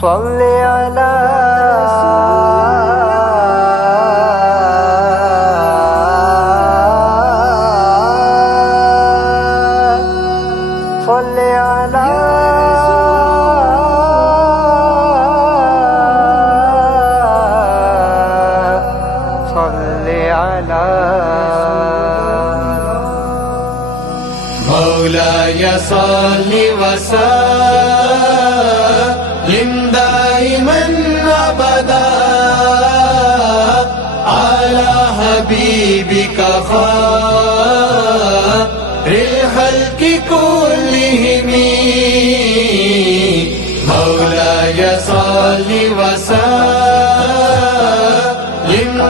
صل على صل على صل على مولاي صل وسلم دائما أبدا على حبيبك خير الخلق كلهم مولاي صل وسلم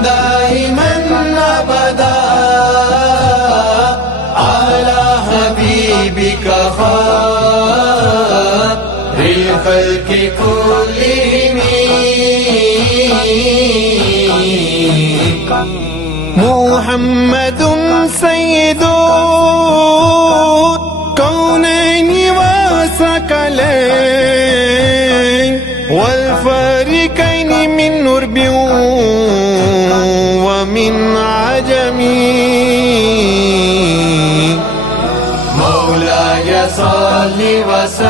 دائما أبدا على حبيبك خير الخلق كلهم محمد سيد الكونين وثقلين والفارقين من نرب ومن عجم مولاي صل وسلم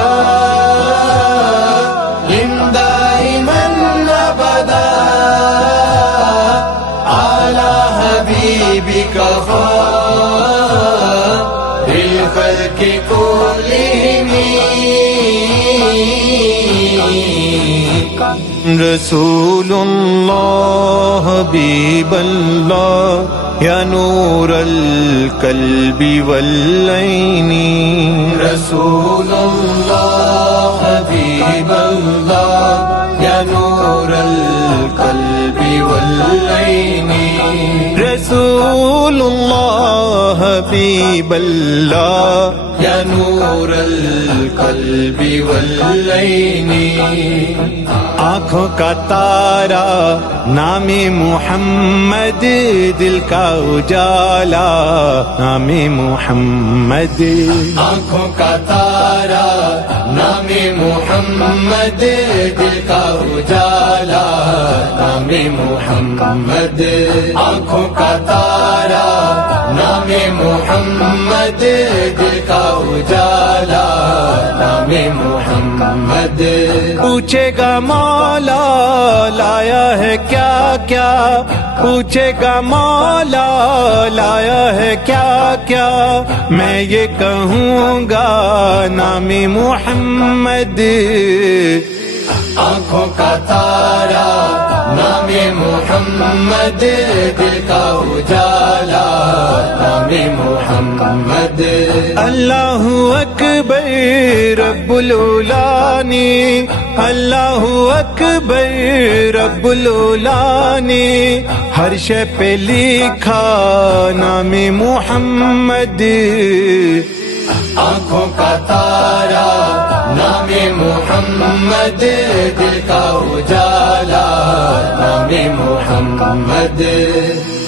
دائما أبدا على حبيبك خير الخلق كلهم رسول الله حبيب الله يا نور القلب والعين رسول الله حبيب الله يا نور القلب والعين رسول الله حبيب الله يا نور القلب والعين آنکھوں کا تارا نام محمد دل کا اجالا نام محمد آنکھوں کا تارا نام محمد دل کا اجالا نام محمد آنکھوں کا تارا نام محمد دل کا اجالا نام محمد پوچھے گا مولا لایا ہے کیا کیا پوچھے گا مولا لایا ہے کیا کیا میں یہ کہوں گا نام محمد آنکھوں کا تارا نام محمد دل کا اجالا نام محمد اللہ اکبر رب العالمین اللہ اکبر رب العالمین ہر شے پہ لکھا نام محمد آنکھوں کا تارا نام محمد دل کا اجالا نام محمد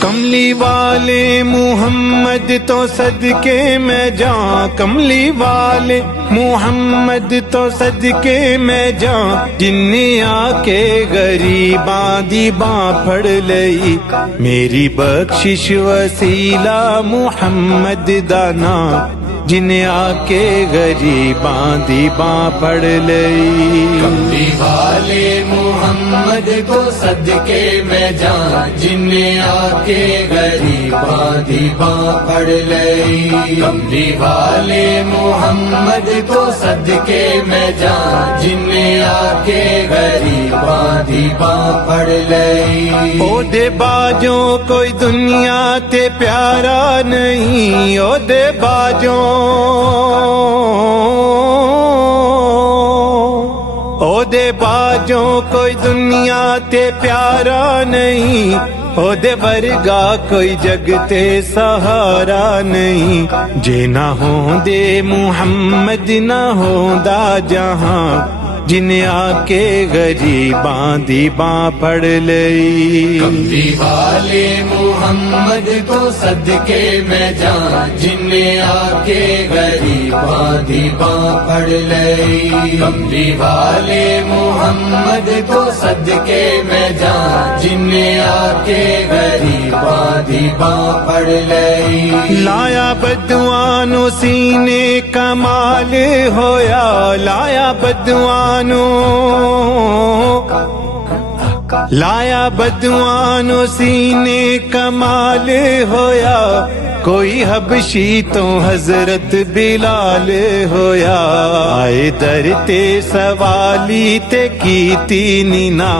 کملی والے محمد تو صدقے میں جاں کملی والے محمد تو صدقے میں جاں جن نے آ کے غریباں دی باں پھڑ لئی میری بخشش وسیلہ محمد دانا جن آ کے غریباں دی باں پھڑ لئی کملی والے محمد کو صدقے میں جاں جن آ کے غریباں دی باں پھڑ لئی کملی والے محمد کو صدقے میں جاں جن آ کے غریباں دی باں پھڑ لئی او دے باجوں کوئی دنیا تے پیارا نہیں او دے باجوں او دے باجوں کوئی دنیا تے پیارا نہیں او دے ورگا کوئی جگ تے سہارا نہیں جے نہ ہوں دے محمد نہ ہوں دا جہاں جن آ کے غریباں دی باں پھڑ لئی کملی والے محمد کو صدقے میں جاں جن آ کے غریباں دی باں پھڑ لئی کملی والے محمد محمد کو صدقے میں جان جن آ کے غریباں دی باں پڑ لئی لایا بدوانو سینے کمال ہویا لایا بدوانو سینے کمال ہویا کوئی حبشی تو حضرت بلال ہویا آئے در تے سوالی تے کیتی نینا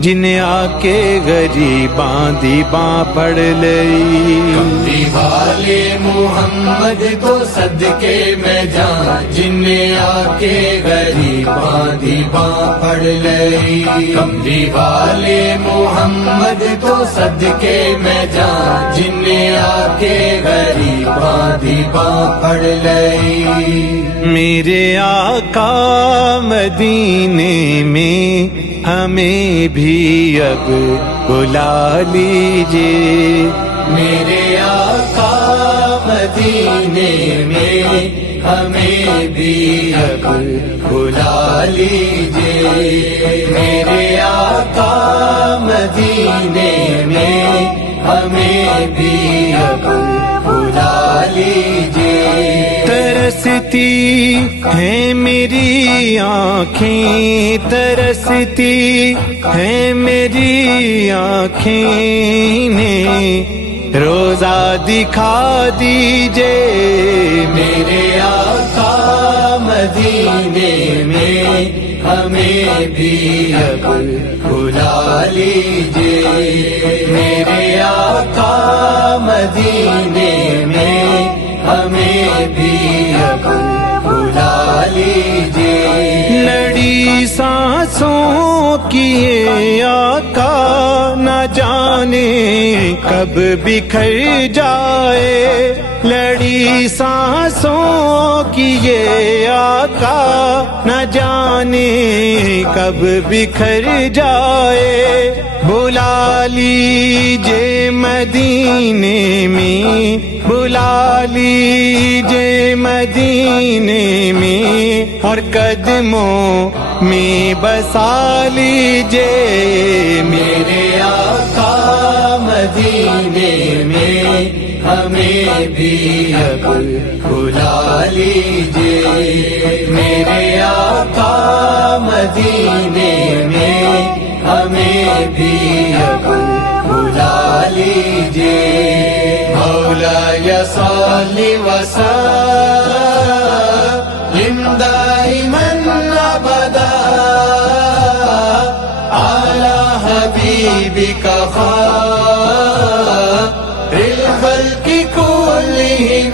جن آ کے غریباں دی باں پڑ لئی کملی والے محمد کو صدقے میں جان جن آ کے غریباں دی باں پڑ لئی کملی والے محمد کو صدقے میں جان جن آ کے غریباں دی باں پڑ لئی میرے آقا مدینے میں ہمیں بھی اب بلا لیجیے میرے آقا مدینے میں ہمیں بھی اب بلا لیجیے میرے آقا مدینے میں ہمیں بھی اب بلا لیجیے ترستی ہیں میری آنکھیں ترستی ہیں میری آنکھیں نے روزہ دکھا دیجئے میرے آقا مدینے میں ہمیں بھی اب بلا لیجیے میرے آقا مدینے میں ہمیں بھی اب بلا لیجیے لڑی سانسوں کی یہ آقا نہ جانے کب بکھر جائے لڑی سانسوں کی یہ آقا نہ جانے کب بکھر جائے بلا لیجے مدینے میں بلا لیجے مدینے میں اور قدموں میں بسا لیجے میرے آقا مدینے میں ہمیں بھی اب بلا لیجیے میرے آقا مدینے میں ہمیں بھی اب بلا لیجیے مولاي صل وسلم دائما ابدا على حبيبك خير الخلق كلهم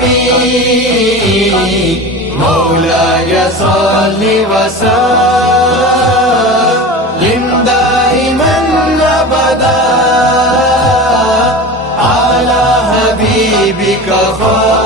مولاي صل وسلم دائما ابدا على حبيبك خير